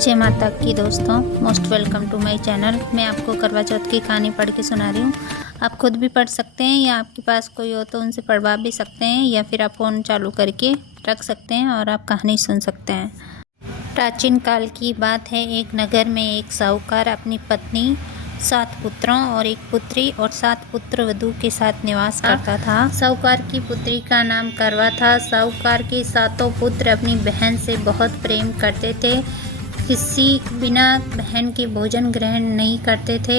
जय माता की दोस्तों, most welcome to my channel. मैं आपको करवा चौथ की कहानी पढ़ के सुना रही हूँ। आप खुद भी पढ़ सकते हैं या आपके पास कोई हो तो उनसे पढ़वा भी सकते हैं, या फिर आप फ़ोन चालू करके रख सकते हैं और आप कहानी सुन सकते हैं। प्राचीन काल की बात है। एक नगर में एक साहूकार अपनी पत्नी, 7 पुत्रों और एक पुत्री और 7 पुत्र वधू के साथ निवास करता था। साहूकार की पुत्री का नाम करवा था। साहूकार के 7 पुत्र अपनी बहन से बहुत प्रेम करते थे, किसी बिना बहन के भोजन ग्रहण नहीं करते थे।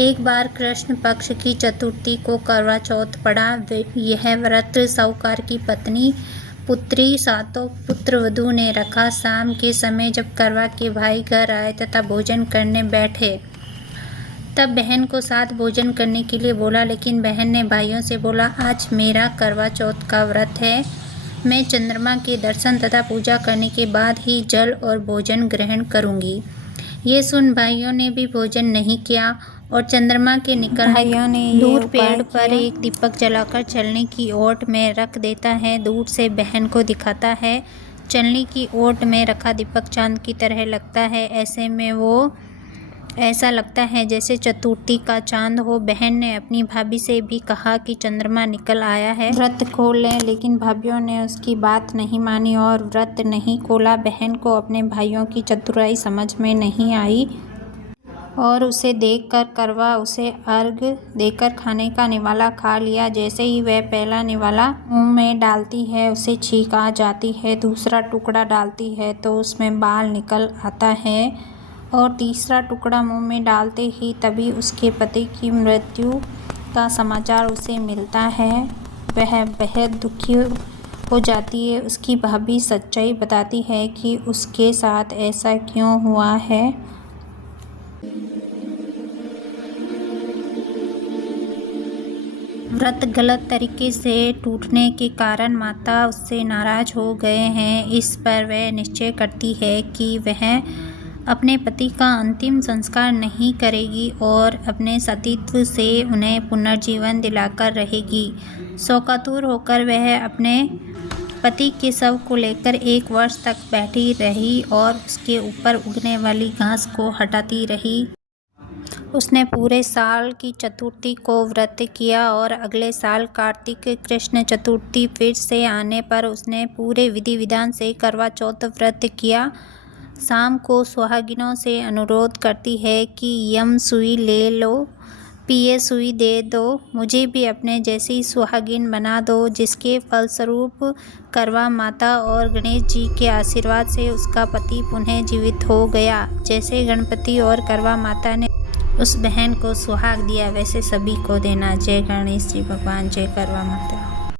एक बार कृष्ण पक्ष की चतुर्थी को करवा चौथ पड़ा। यह व्रत साहूकार की पत्नी, पुत्री, 7 पुत्र वधू ने रखा। शाम के समय जब करवा के भाई घर आए तथा भोजन करने बैठे, तब बहन को साथ भोजन करने के लिए बोला, लेकिन बहन ने भाइयों से बोला, आज मेरा करवा चौथ का व्रत है। मैं चंद्रमा के दर्शन तथा पूजा करने के बाद ही जल और भोजन ग्रहण करूंगी। ये सुन भाइयों ने भी भोजन नहीं किया और चंद्रमा के निकलने दूर पेड़ पर एक दीपक जलाकर चलने की ओट में रख देता है। दूर से बहन को दिखाता है। चलने की ओट में रखा दीपक चांद की तरह लगता है। ऐसे में वो ऐसा लगता है जैसे चतुर्थी का चांद हो। बहन ने अपनी भाभी से भी कहा कि चंद्रमा निकल आया है, व्रत खोल लें, लेकिन भाभीियों ने उसकी बात नहीं मानी और व्रत नहीं खोला। बहन को अपने भाइयों की चतुराई समझ में नहीं आई और उसे देखकर करवा उसे अर्घ देकर खाने का निवाला खा लिया। जैसे ही वह पहला निवाला मुंह में डालती है, उसे छींक आ जाती है। दूसरा टुकड़ा डालती है तो उसमें बाल निकल आता है और तीसरा टुकड़ा मुंह में डालते ही तभी उसके पति की मृत्यु का समाचार उसे मिलता है। वह बेहद दुखी हो जाती है। उसकी भाभी सच्चाई बताती है कि उसके साथ ऐसा क्यों हुआ है। व्रत गलत तरीके से टूटने के कारण माता उससे नाराज हो गए हैं। इस पर वह निश्चय करती है कि वह अपने पति का अंतिम संस्कार नहीं करेगी और अपने सतीत्व से उन्हें पुनर्जीवन दिलाकर रहेगी। शोकातुर होकर वह अपने पति के शव को लेकर 1 वर्ष तक बैठी रही और उसके ऊपर उगने वाली घास को हटाती रही। उसने पूरे साल की चतुर्थी को व्रत किया और अगले साल कार्तिक कृष्ण चतुर्थी फिर से आने पर उसने पूरे विधि विधान से करवा चौथ व्रत किया। शाम को सुहागिनों से अनुरोध करती है कि यम सुई ले लो, पिए सुई दे दो, मुझे भी अपने जैसी सुहागिन बना दो। जिसके फलस्वरूप करवा माता और गणेश जी के आशीर्वाद से उसका पति पुनः जीवित हो गया। जैसे गणपति और करवा माता ने उस बहन को सुहाग दिया, वैसे सभी को देना। जय गणेश जी भगवान, जय करवा माता।